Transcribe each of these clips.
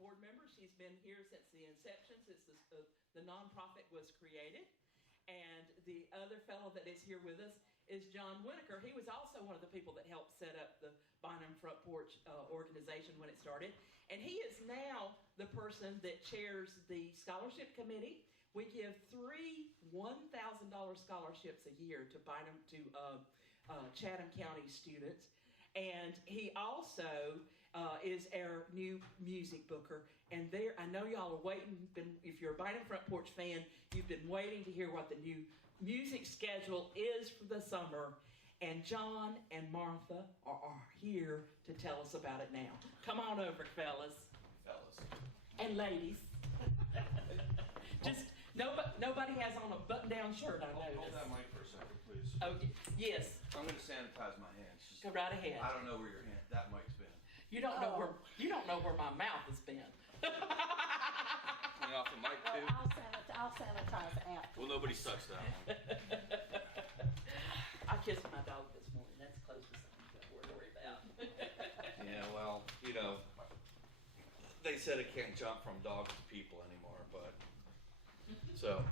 board member. She's been here since the inception, since the nonprofit was created. And the other fellow that is here with us is John Winokur. He was also one of the people that helped set up the Bynum Front Porch organization when it started. And he is now the person that chairs the scholarship committee. We give 3 $1,000 scholarships a year to Chatham County students. And he also is our new music booker. And there, I know y'all are waiting. If you're a Bynum Front Porch fan, you've been waiting to hear what the new music schedule is for the summer. And John and Martha are here to tell us about it now. Come on over, fellas. And ladies. Just nobody has on a button-down shirt, I noticed. Hold that mic for a second, please. Oh, yes. I'm going to sanitize my hands. Just, Go right ahead. I don't know where that mic's been. You don't know where my mouth has been. Me off the mic too. I'll sanitize after. Well, nobody's touched that one. I kissed my dog this morning. That's close to something that we're worried about. Yeah, well, you know, they said it can't jump from dogs to people anymore, but so.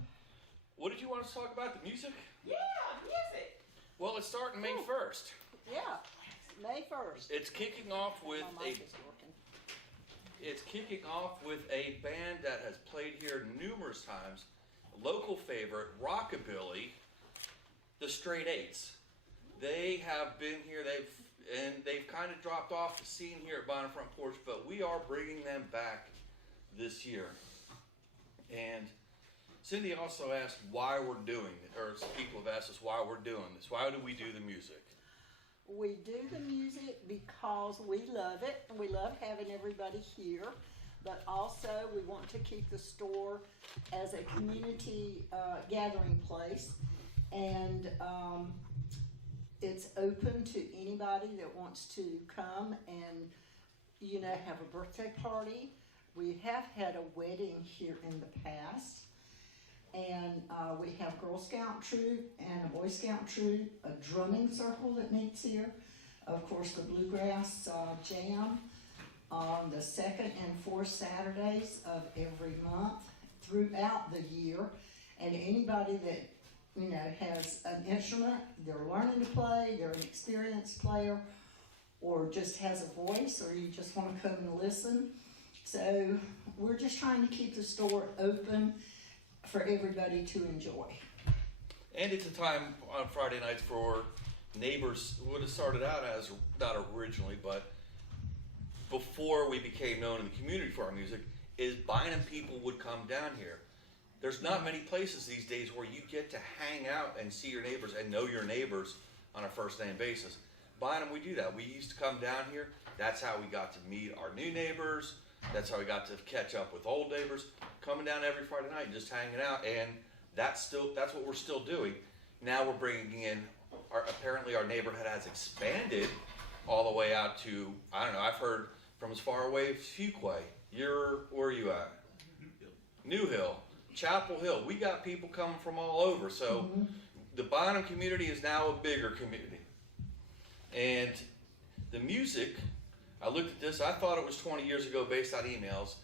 What did you want us to talk about? The music? Yeah, music. Well, it's starting May 1st. Yeah, May 1st. It's kicking off with My mic is working. It's kicking off with a band that has played here numerous times, a local favorite, Rockabilly, the Straight Eights. They have been here, they've kind of dropped off the scene here at Bynum Front Porch, but we are bringing them back this year. And Cindy also asked why we're doing it, or people have asked us why we're doing this. Why do we do the music? We do the music because we love it, and we love having everybody here, but also we want to keep the store as a community gathering place, and it's open to anybody that wants to come and, you know, have a birthday party. We have had a wedding here in the past. And we have Girl Scout troop and a Boy Scout troop, a drumming circle that meets here. Of course, the Bluegrass Jam on the 2nd and 4th Saturdays of every month throughout the year. And anybody that, you know, has an instrument, they're learning to play, they're an experienced player, or just has a voice, or you just want to come and listen. So we're just trying to keep the store open for everybody to enjoy. And it's a time on Friday nights for neighbors. What it started out as, not originally, but before we became known in the community for our music, is Bynum people would come down here. There's not many places these days where you get to hang out and see your neighbors and know your neighbors on a first name basis. Bynum, we do that. We used to come down here. That's how we got to meet our new neighbors. That's how we got to catch up with old neighbors, coming down every Friday night and just hanging out, and that's what we're still doing. Now we're bringing in, apparently our neighborhood has expanded all the way out to, I don't know, I've heard from as far away as Fuquay. Where are you at? New Hill, Chapel Hill. We got people coming from all over, so the Bynum community is now a bigger community. And the music, I looked at this, I thought it was 20 years ago based on emails,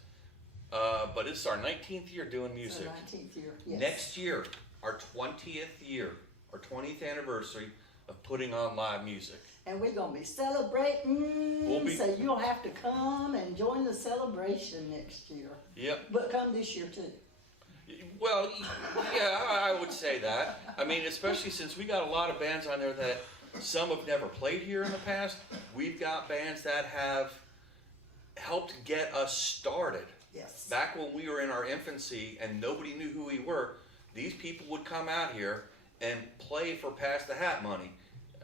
but it's our 19th year doing music. So 19th year, yes. Next year, our 20th year, our 20th anniversary of putting on live music. And we're going to be celebrating, so you'll have to come and join the celebration next year. Yep. But come this year too. Well, yeah, I would say that. I mean, especially since we got a lot of bands on there that some have never played here in the past. We've got bands that have helped get us started. Yes. Back when we were in our infancy and nobody knew who we were, these people would come out here and play for pass the hat money.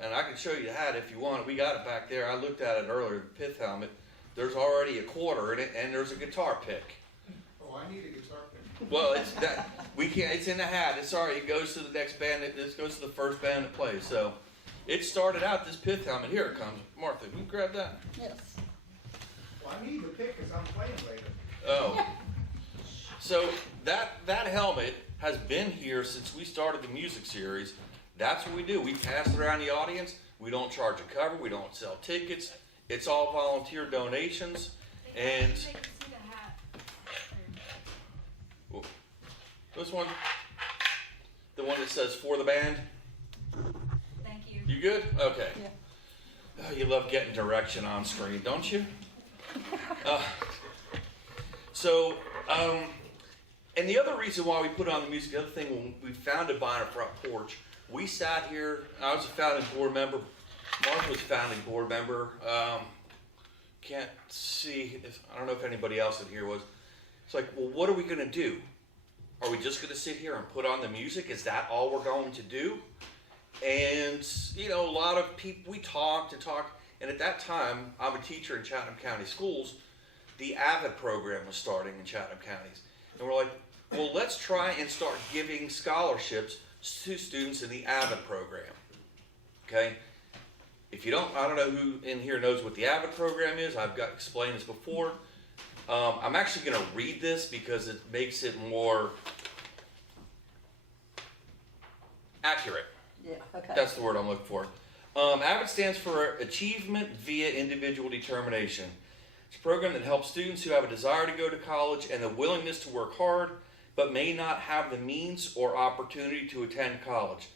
And I can show you the hat if you want. We got it back there. I looked at it earlier, the pith helmet. There's already a quarter in it, and there's a guitar pick. Oh, I need a guitar pick. Well, it's in the hat. It's already, it goes to the next band. This goes to the first band that plays. So it started out, this pith helmet. Here it comes. Martha, can you grab that? Yes. Well, I need the pick because I'm playing later. Oh. So that helmet has been here since we started the music series. That's what we do. We pass it around the audience. We don't charge a cover. We don't sell tickets. It's all volunteer donations. And They can see the hat This one? The one that says for the band? Thank you. You good? Okay. Yeah. Oh, you love getting direction on screen, don't you? And the other reason why we put on the music, the other thing, when we founded Bynum Front Porch, we sat here. I was a founding board member. Mark was a founding board member. Can't see. I don't know if anybody else in here was. It's like, well, what are we going to do? Are we just going to sit here and put on the music? Is that all we're going to do? And, you know, a lot of people, we talked and talked. And at that time, I'm a teacher in Chatham County Schools. The AVID program was starting in Chatham Counties. And we're like, well, let's try and start giving scholarships to students in the AVID program. Okay? If you don't, I don't know who in here knows what the AVID program is. I've got explained this before. I'm actually going to read this because it makes it more accurate. Yeah, okay. That's the word I'm looking for. AVID stands for Achievement via Individual Determination. It's a program that helps students who have a desire to go to college and the willingness to work hard, but may not have the means or opportunity to attend college.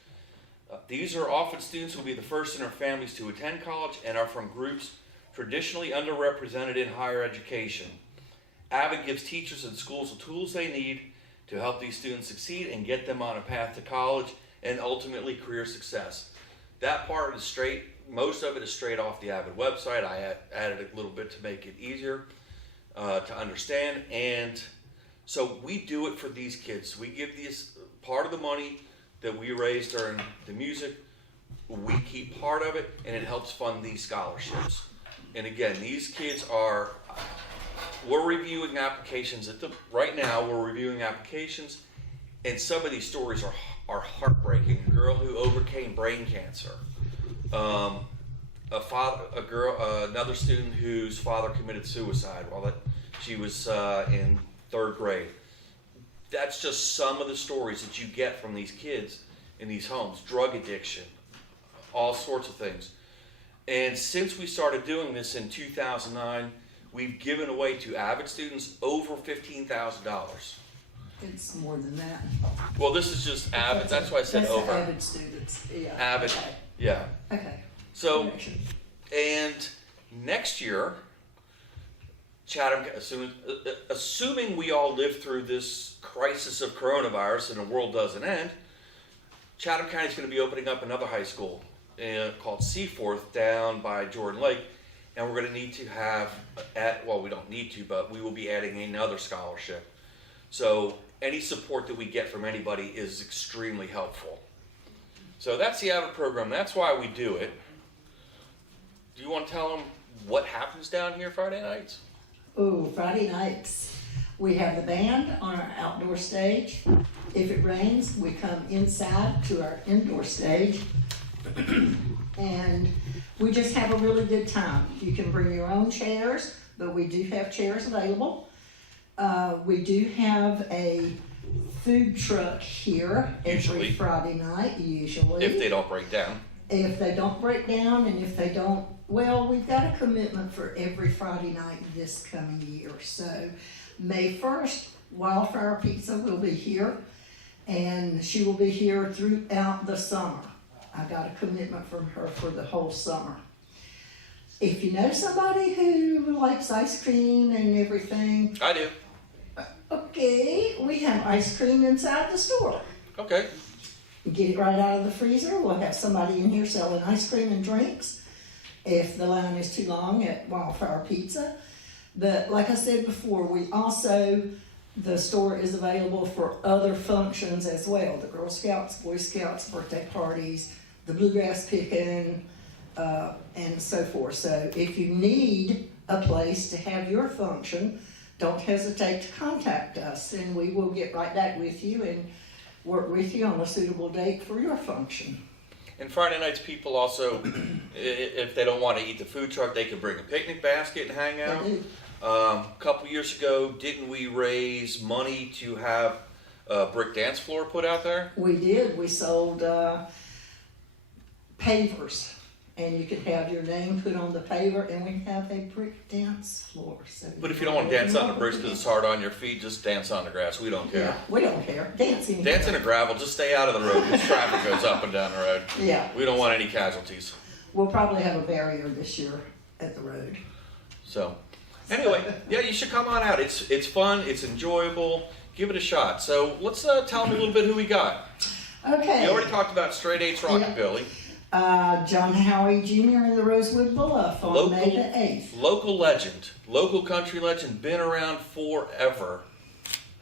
These are often students who will be the first in their families to attend college and are from groups traditionally underrepresented in higher education. AVID gives teachers and schools the tools they need to help these students succeed and get them on a path to college and ultimately career success. That part is straight, most of it is straight off the AVID website. I added a little bit to make it easier to understand. And so we do it for these kids. We give these part of the money that we raise during the music, we keep part of it, and it helps fund these scholarships. And again, these kids we're reviewing applications right now, we're reviewing applications, and some of these stories are heartbreaking. A girl who overcame brain cancer. Another student whose father committed suicide while she was in 3rd grade. That's just some of the stories that you get from these kids in these homes. Drug addiction, all sorts of things. And since we started doing this in 2009, we've given away to AVID students over $15,000. It's more than that. Well, this is just AVID. That's why I said That's over. AVID students, yeah. AVID, Okay. yeah. Okay. So, Connection. and next year, Chatham, assuming we all live through this crisis of coronavirus and the world doesn't end, Chatham County is going to be opening up another high school called Seaforth down by Jordan Lake, and we're going to need to have, we don't need to, but we will be adding another scholarship. So any support that we get from anybody is extremely helpful. So that's the AVID program. That's why we do it. Do you want to tell them what happens down here Friday nights? Oh, Friday nights, we have the band on our outdoor stage. If it rains, we come inside to our indoor stage. And we just have a really good time. You can bring your own chairs, but we do have chairs available. We do have a food truck here every Usually. Friday night, usually. If they don't break down. If they don't break down, and if they don't, well, we've got a commitment for every Friday night this coming year. So May 1st, Wildfire Pizza will be here, and she will be here throughout the summer. I got a commitment from her for the whole summer. If you know somebody who likes ice cream and everything, I do. okay, we have ice cream inside the store. Okay. Get it right out of the freezer. We'll have somebody in here selling ice cream and drinks if the line is too long at Wildfire Pizza. But like I said before, the store is available for other functions as well. The Girl Scouts, Boy Scouts, birthday parties, the bluegrass picking, and so forth. So if you need a place to have your function, don't hesitate to contact us, and we will get right back with you and work with you on a suitable date for your function. And Friday nights, people also, if they don't want to eat the food truck, they can bring a picnic basket and hang out. A couple years ago, didn't we raise money to have a brick dance floor put out there? We did. We sold pavers, and you could have your name put on the paver, and we have a brick dance floor. So But if you don't want to dance on the bricks because it's hard on your feet, just dance on the grass. We don't Yeah, care. we don't care. Dancing. Dance in the gravel, just stay out of the road because traffic goes up and down the road. Yeah, We don't want any casualties. we'll probably have a barrier this year at the road. So, anyway, yeah, you should come on out. It's fun, it's enjoyable. Give it a shot. So let's tell them a little bit who we got. Okay. We already talked about Straight Eights Rockabilly. John Howie Jr. in the Rosewood Bluff on May the 8th. Local legend, local country legend, been around forever.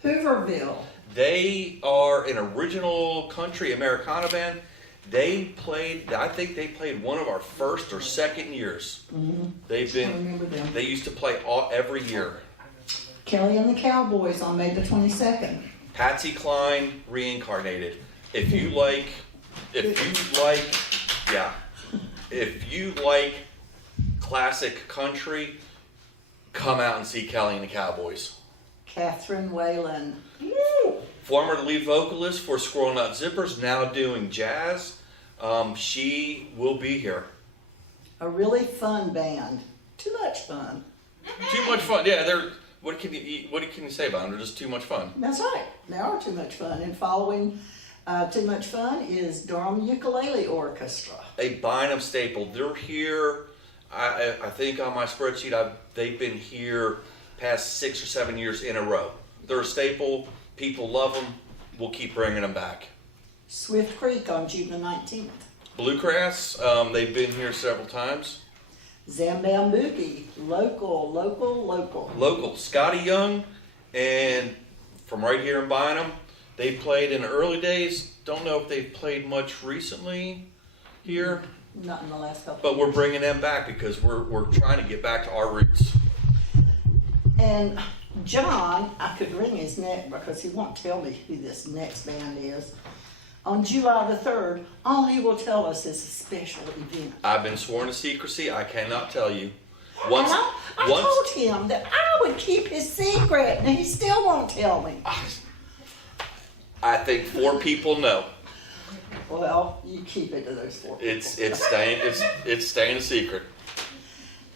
Hooverville. They are an original country Americana band. I think they played one of our first or second years. They've I been, remember them. they used to play every year. Kelly and the Cowboys on May the 22nd. Patsy Cline reincarnated. If you like, classic country, come out and see Kelly and the Cowboys. Catherine Whalen. Woo! Former lead vocalist for Squirrel Nut Zippers, now doing jazz. She will be here. A really fun band. Too much fun. Too much fun. Yeah, they're. What can you say about them? They're just too much fun. That's right. They are too much fun. And following Too Much Fun is Durham Ukulele Orchestra. A Bynum staple. They're here. I think on my spreadsheet, they've been here past 6 or 7 years in a row. They're a staple. People love them. We'll keep bringing them back. Swift Creek on June the 19th. Bluegrass. They've been here several times. Zambambuki, local. Local. Scotty Young, and from right here in Bynum, they played in the early days. Don't know if they've played much recently here, Not in the last couple. but we're bringing them back because we're trying to get back to our roots. And John, I could wring his neck because he won't tell me who this next band is. On July the 3rd, all he will tell us is a special event. I've been sworn to secrecy. I cannot tell you. And I told him that I would keep his secret, and he still won't tell me. I think 4 people know. Well, you keep it to those 4 people. It's staying a secret.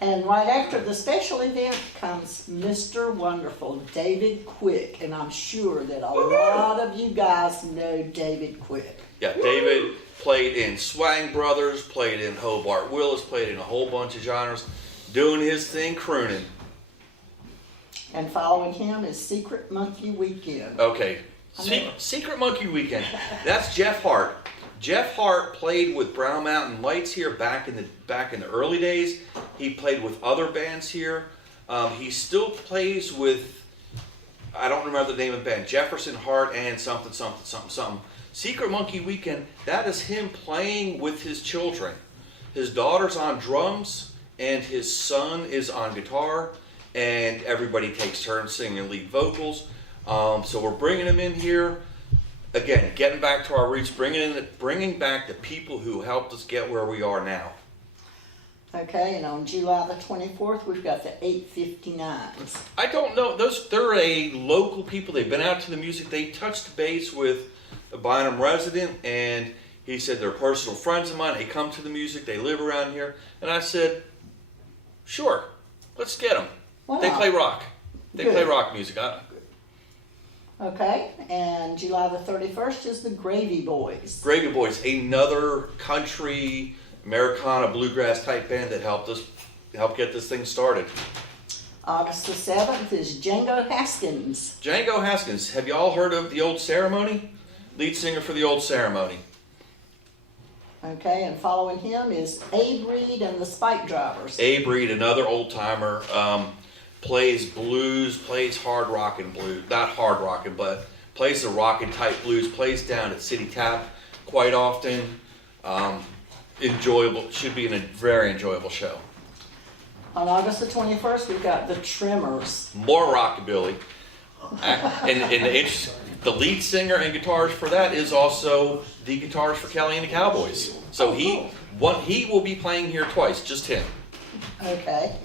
And right after the special event comes Mr. Wonderful, David Quick, and I'm sure that a lot of you guys know David Quick. Yeah, David played in Swang Brothers, played in Hobart Willis, played in a whole bunch of genres, doing his thing, crooning. And following him is Secret Monkey Weekend. Okay, Secret Monkey Weekend. That's Jeff Hart. Jeff Hart played with Brown Mountain Lights here back in the early days. He played with other bands here. He still plays with, I don't remember the name of the band, Jefferson Hart and something. Secret Monkey Weekend, that is him playing with his children. His daughter's on drums and his son is on guitar, and everybody takes turns singing lead vocals. So we're bringing him in here. Again, getting back to our roots, bringing back the people who helped us get where we are now. Okay, and on July the 24th, we've got the 859s. I don't know. They're a local people. They've been out to the music. They touched base with a Bynum resident, and he said they're personal friends of mine. They come to the music. They live around here. And I said, sure, let's get them. Wow. They play rock. They Good. play rock music. Okay, and July the 31st is the Gravy Boys. Gravy Boys, another country, Americana, bluegrass type band that helped get this thing started. August the 7th is Django Haskins. Django Haskins, have you all heard of The Old Ceremony? Lead singer for The Old Ceremony. Okay, and following him is Abe Reed and the Spike Drivers. Abe Reed, another old timer, plays blues, plays hard rockin' blues, not hard rockin', but plays the rockin' type blues, plays down at City Tap quite often. Enjoyable, should be a very enjoyable show. On August the 21st, we've got the Tremors. More rockabilly. And the lead singer and guitarist for that is also the guitarist for Kelly and the Cowboys. So he will be playing here twice, just him. Okay.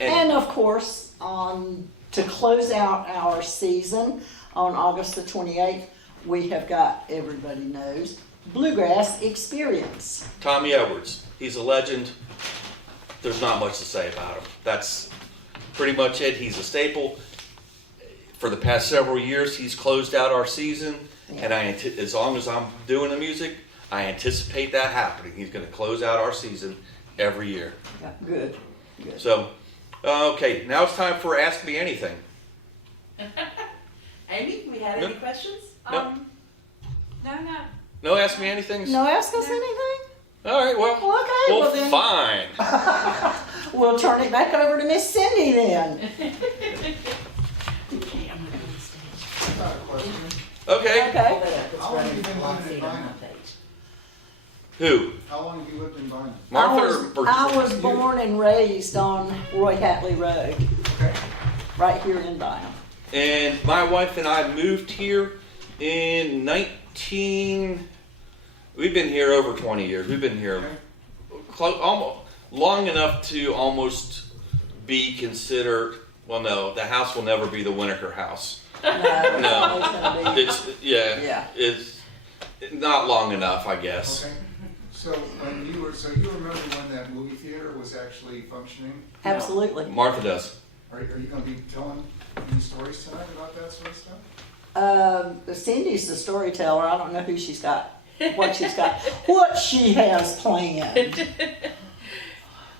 And of course, to close out our season on August the 28th, we have got, everybody knows, Bluegrass Experience. Tommy Edwards, he's a legend. There's not much to say about him. pretty much it. He's a staple. For the past several years, he's closed out our season, and as long as I'm doing the music, I anticipate that happening. He's going to close out our season every year. Yeah, good, good. So, okay, now it's time for Ask Me Anything. Amy, we had No. any questions? No. No. No Ask Me Anythings? No, ask us anything? All right, well, Well, okay, well then. fine. We'll turn it back over to Miss Cindy then. I've got a question. Okay. Okay. How long have you been living in Bynum? Who? How long have you lived in Bynum? Martha or I was born and raised on Roy Hatley Road, Okay. right here in Bynum. And my wife and I moved here in we've been here over 20 years. We've been here almost long enough to almost be considered, well, no, the house will never be the Winokur house. No. No. It's gonna be- It's, yeah, Yeah. it's not long enough, I guess. Okay. So you remember when that movie theater was actually functioning? Absolutely. Martha does. Are you gonna be telling any stories tonight about that sort of stuff? Cindy's the storyteller. I don't know who she's got, what she's got, what she has planned.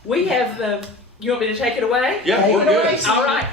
We have, you want me to take it away? Yeah, Take we're it good. away, All right.